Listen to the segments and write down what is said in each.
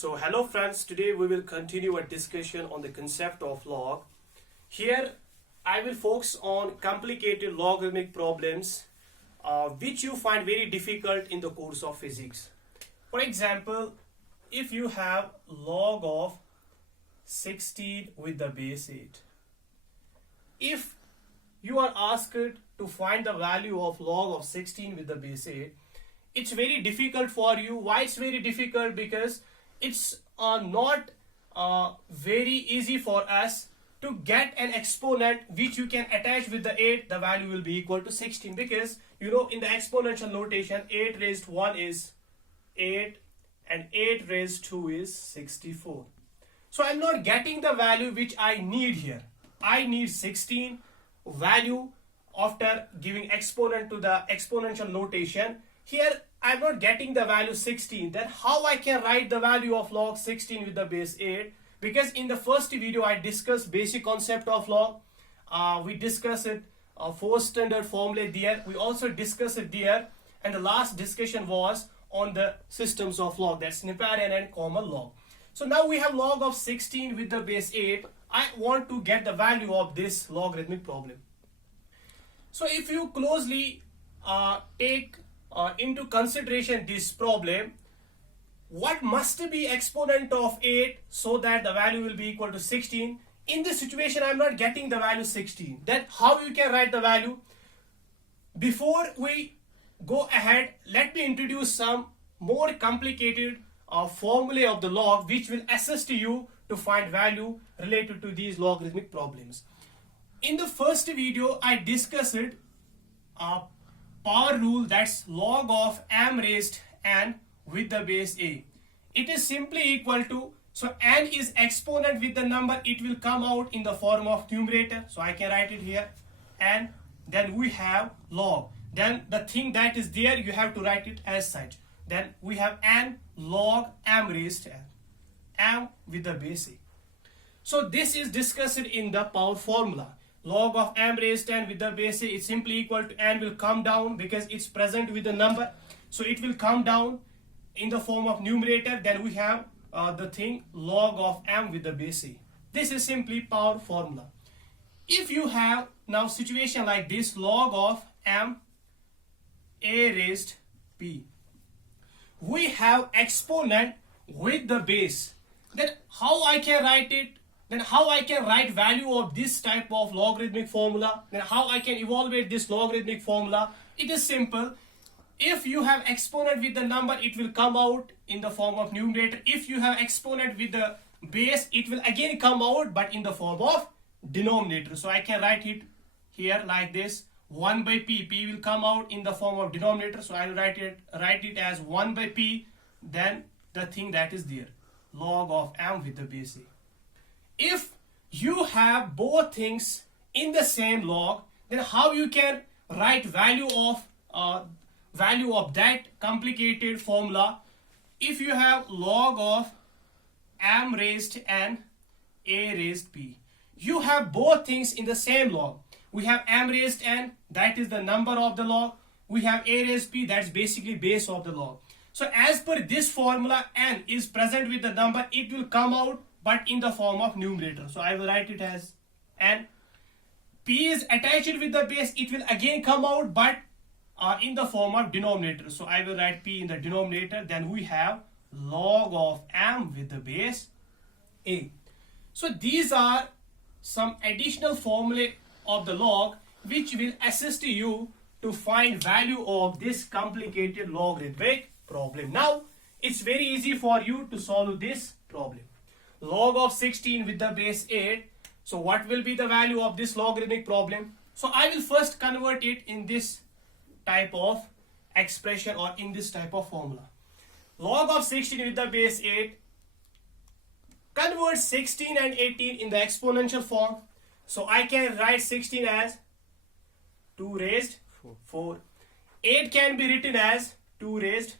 So hello friends, today we will continue a discussion on the concept of log. Here I will focus on complicated logarithmic problems which you find very difficult in the course of physics. For example, if you have log of 16 with the base 8. If you are asked to find the value of log of 16 with the base 8, it's very difficult for you. Why it's very difficult? Because it's not very easy for us to get an exponent which you can attach with the 8, the value will be equal to 16, because you know in the exponential notation 8 raised 1 is 8 and 8 raised 2 is 64. So I'm not getting the value which I need here. I need 16 value after giving exponent to the exponential notation. Here I'm not getting the value 16. Then how I can write the value of log 16 with the base 8? Because in the first video I discussed basic concept of log. We discussed it, 4 standard formula there. We also discussed it there. And the last discussion was on the systems of log, that's Neparian and common log. So now we have log of 16 with the base 8. I want to get the value of this logarithmic problem. So if you closely take into consideration this problem, what must be exponent of 8 so that the value will be equal to 16? In this situation, I am not getting the value 16. Then how you can write the value? Before we go ahead, let me introduce some more complicated formulae of the log which will assist you to find value related to these logarithmic problems. In the first video, I discussed power rule, that's log of m raised n with the base a. It is simply equal to, so n is exponent with the number, it will come out in the form of numerator. So I can write it here, and then we have log. Then the thing that is there, you have to write it as such. Then we have n log m raised n, m with the base a. So this is discussed in the power formula. Log of m raised n with the base a is simply equal to n will come down because it's present with the number. So it will come down in the form of numerator. Then we have the thing log of m with the base a. This is simply power formula. If you have now situation like this, log of m a raised p, we have exponent with the base. Then how I can write it? Then how I can write value of this type of logarithmic formula? Then how I can evaluate this logarithmic formula? It is simple. If you have exponent with the number, it will come out in the form of numerator. If you have exponent with the base, it will again come out but in the form of denominator. So I can write it here like this. 1 by p. P will come out in the form of denominator. So I will write it as 1 by p. Then the thing that is there, log of m with the base a. If you have both things in the same log, then how you can write value of that complicated formula? If you have log of m raised n, a raised p, you have both things in the same log. We have m raised n, that is the number of the log. We have a raised p, that's basically base of the log. So as per this formula, n is present with the number, it will come out but in the form of numerator. So I will write it as n. P is attached with the base, it will again come out but in the form of denominator. So I will write p in the denominator. Then we have log of m with the base a. So these are some additional formulae of the log which will assist you to find value of this complicated logarithmic problem. Now it's very easy for you to solve this problem. Log of 16 with the base 8. So what will be the value of this logarithmic problem? So I will first convert it in this type of expression or in this type of formula. Log of 16 with the base 8. Convert 16 and 18 in the exponential form. So I can write 16 as 2 raised 4. 8 can be written as 2 raised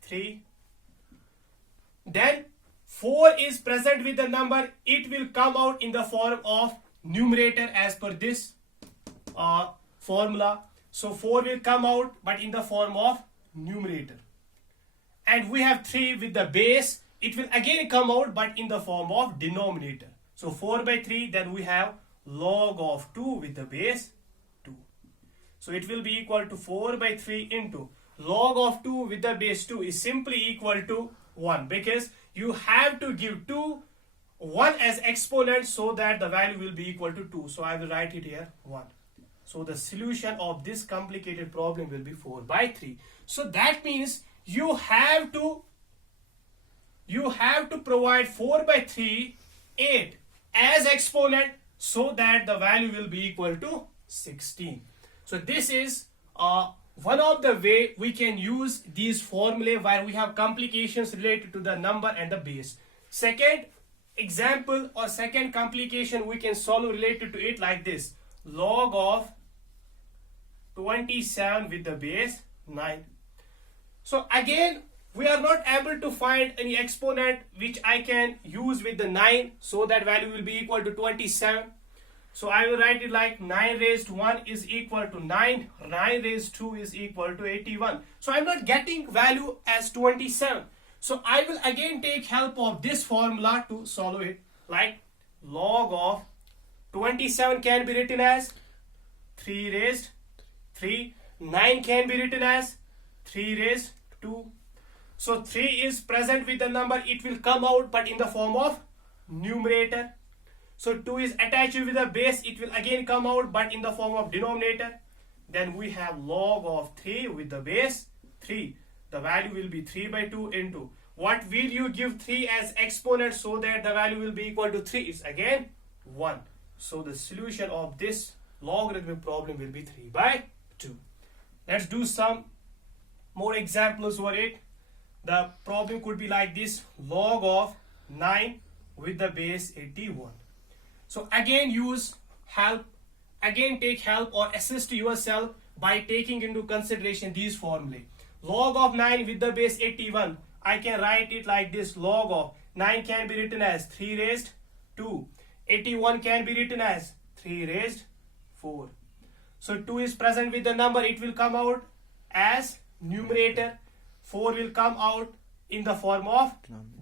3. Then 4 is present with the number, it will come out in the form of numerator as per this formula. So 4 will come out but in the form of numerator. And we have 3 with the base, it will again come out but in the form of denominator. So 4 by 3, then we have log of 2 with the base 2. So it will be equal to 4 by 3 into log of 2 with the base 2 is simply equal to 1, because you have to give 1 as exponent so that the value will be equal to 2. So I will write it here 1. So the solution of this complicated problem will be 4 by 3. So that means you have to provide 4 by 3, 8 as exponent so that the value will be equal to 16. So this is one of the way we can use these formulae where we have complications related to the number and the base. Second example or second complication we can solve related to it like this: log of 27 with the base 9. So again, we are not able to find any exponent which I can use with the 9 so that value will be equal to 27. So I will write it like 9 raised 1 is equal to 9, 9 raised 2 is equal to 81. So I am not getting value as 27. So I will again take help of this formula to solve it, like log of 27 can be written as 3 raised 3, 9 can be written as 3 raised 2. So 3 is present with the number, it will come out but in the form of numerator. So 2 is attached with the base, it will again come out but in the form of denominator. Then we have log of 3 with the base 3. The value will be 3 by 2 into, what will you give 3 as exponent so that the value will be equal to 3? Is again 1. So the solution of this logarithmic problem will be 3 by 2. Let's do some more examples for it. The problem could be like this: log of 9 with the base 81. So again take help or assist yourself by taking into consideration these formulae. Log of 9 with the base 81, I can write it like this: log of 9 can be written as 3 raised 2, 81 can be written as 3 raised 4. So 2 is present with the number, it will come out as numerator. 4 will come out in the form of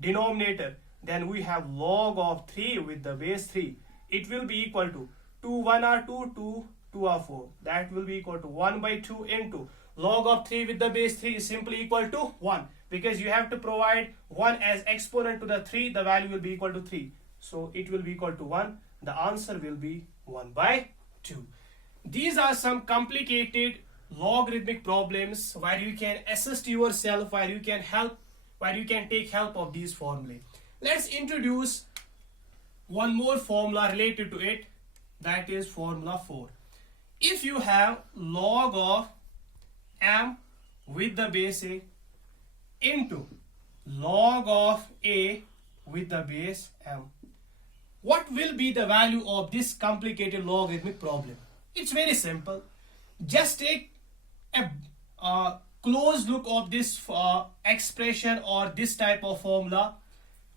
denominator. Then we have log of 3 with the base 3. It will be equal to 2 1 are 2, 2 2 are 4. That will be equal to 1 by 2 into log of 3 with the base 3 is simply equal to 1. Because you have to provide 1 as exponent to the 3, the value will be equal to 3. So it will be equal to 1. The answer will be 1 by 2. These are some complicated logarithmic problems where you can assist yourself, where you can take help of these formulae. Let's introduce one more formula related to it, that is formula 4. If you have log of m with the base a into log of a with the base m, what will be the value of this complicated logarithmic problem? It's very simple. Just take a close look of this expression or this type of formula.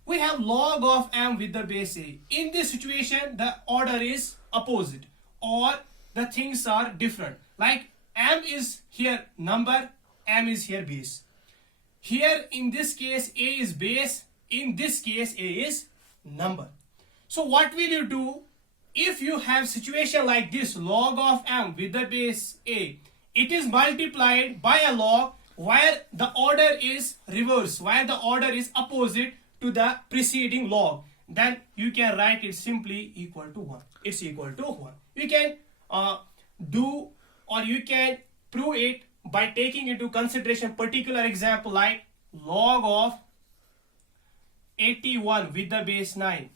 We have log of m with the base a. In this situation, the order is opposite or the things are different. Like m is here number, m is here base. Here in this case a is base, in this case a is number. So what will you do if you have situation like this? Log of m with the base a, it is multiplied by a log where the order is reverse, where the order is opposite to the preceding log. Then you can write it simply equal to 1. It's equal to 1. You can do or you can prove it by taking into consideration particular example like log of 81 with the base 9.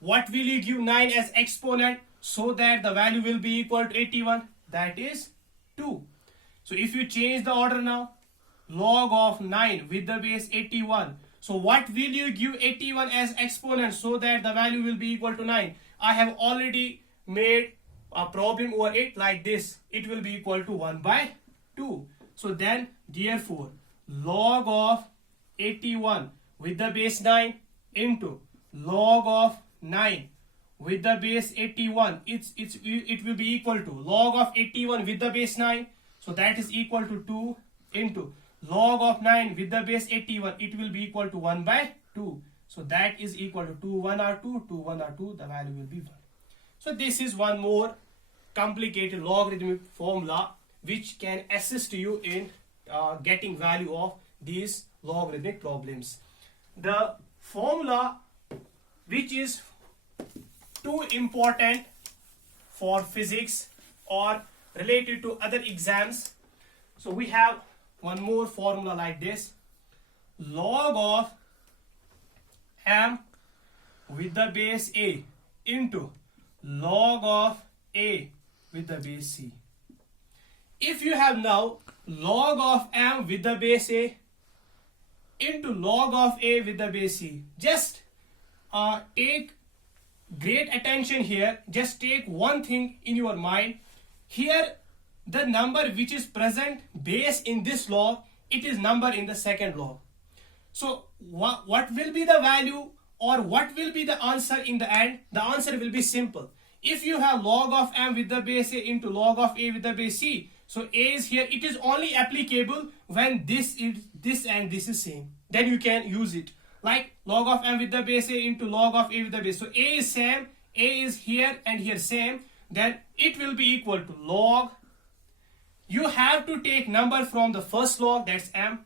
What will you give 9 as exponent so that the value will be equal to 81? That is 2. So if you change the order now, log of 9 with the base 81. So what will you give 81 as exponent so that the value will be equal to 9? I have already made a problem over it like this. It will be equal to 1 by 2. So then therefore log of 81 with the base 9 into log of 9 with the base 81, it will be equal to log of 81 with the base 9. So that is equal to 2 into log of 9 with the base 81. It will be equal to 1 by 2. So that is equal to 2 1 are 2, 2 1 are 2, the value will be 1. So this is one more complicated logarithmic formula which can assist you in getting value of these logarithmic problems. The formula which is too important for physics or related to other exams. So we have one more formula like this: log of m with the base a into log of a with the base c. If you have now log of m with the base a into log of a with the base c, just take great attention here. Just take one thing in your mind. Here the number which is present base in this log, it is number in the second log. So what will be the value or what will be the answer in the end? The answer will be simple. If you have log of m with the base a into log of a with the base c, so a is here, it is only applicable when this and this is same. Then you can use it. Like log of m with the base a into log of a with the base. So a is same, a is here and here same. Then it will be equal to log. You have to take number from the first log, that's m,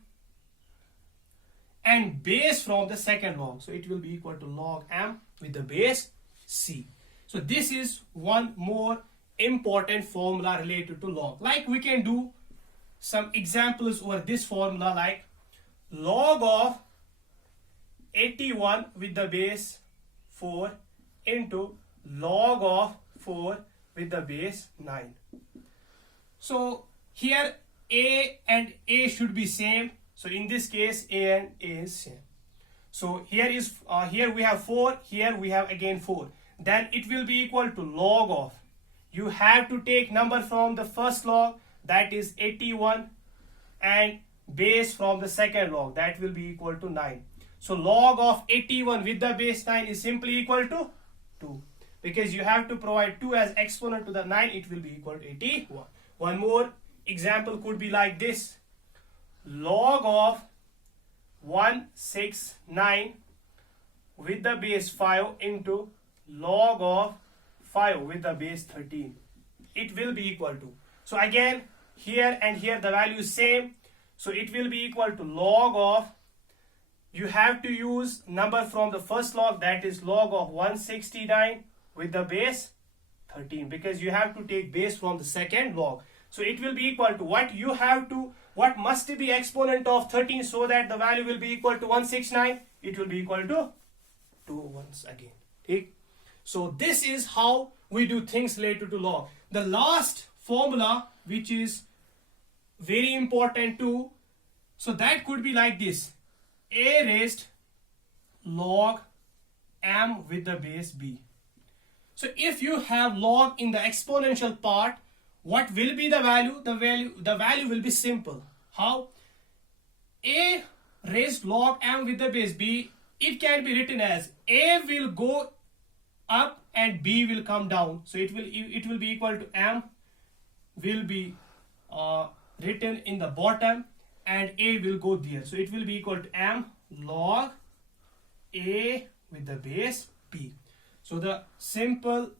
and base from the second log. So it will be equal to log m with the base c. So this is one more important formula related to log. Like we can do some examples over this formula, like log of 81 with the base 4 into log of 4 with the base 9. So here a and a should be same. So in this case a and a is same. So here we have 4, here we have again 4. Then it will be equal to log of, you have to take number from the first log, that is 81, and base from the second log, that will be equal to 9. So log of 81 with the base 9 is simply equal to 2. Because you have to provide 2 as exponent to the 9, it will be equal to 81. One more example could be like this: log of 169 with the base 5 into log of 5 with the base 13. It will be equal to, so again here and here the value is same, so it will be equal to log of, you have to use number from the first log, that is log of 169 with the base 13, because you have to take base from the second log. So it will be equal to what must be exponent of 13 so that the value will be equal to 169? It will be equal to 2 once again. Okay? So this is how we do things related to log. The last formula, which is very important too, so that could be like this: a raised log m with the base b. So if you have log in the exponential part, what will be the value? The value will be simple. How? A raised log m with the base b, it can be written as a will go up and b will come down. So it will be equal to m will be written in the bottom and a will go there. So it will be equal to m log a with the base b. So the simple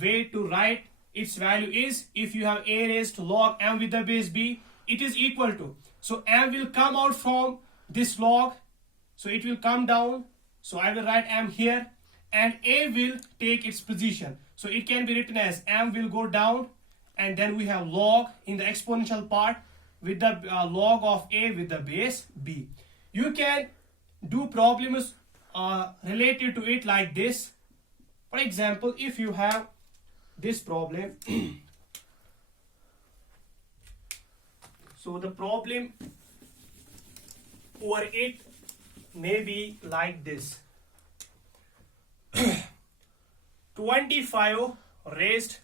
way to write its value is, if you have a raised to log m with the base b, it is equal to, so m will come out from this log, so it will come down, so I will write m here, and a will take its position. So it can be written as m will go down, and then we have log in the exponential part with the log of a with the base b. You can do problems related to it like this. For example, if you have this problem, so the problem over it may be like this: 25 raised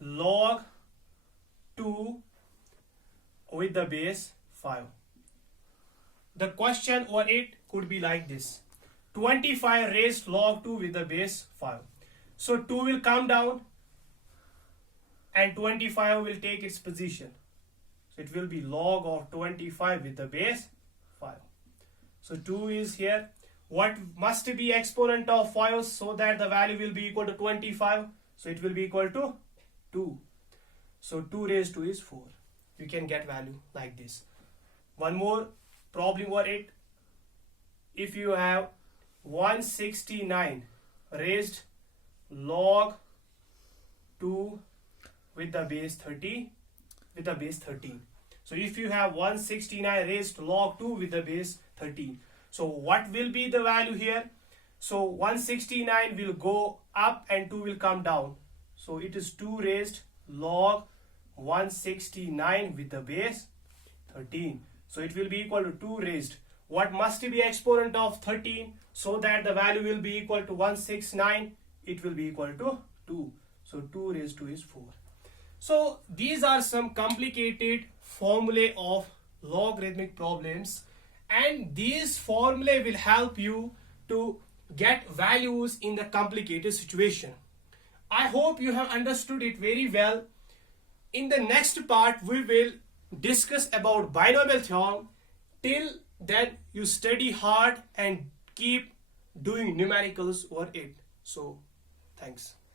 log 2 with the base 5. The question over it could be like this: 25 raised log 2 with the base 5. So 2 will come down and 25 will take its position. So it will be log of 25 with the base 5. So 2 is here, what must be exponent of 5 so that the value will be equal to 25? So it will be equal to 2. So 2 raised to is 4. You can get value like this. One more problem over it. If you have 169 raised log 2 with the base 30 with the base 13. So if you have 169 raised log 2 with the base 13. So what will be the value here? So 169 will go up and 2 will come down. So it is 2 raised log 169 with the base 13. So it will be equal to 2 raised. What must be exponent of 13 so that the value will be equal to 169? It will be equal to 2. So 2 raised to is 4. So these are some complicated formulae of logarithmic problems, and these formulae will help you to get values in the complicated situation. I hope you have understood it very well. In the next part, we will discuss about binomial theorem. Till then, you study hard and keep doing numericals over it. So, thanks.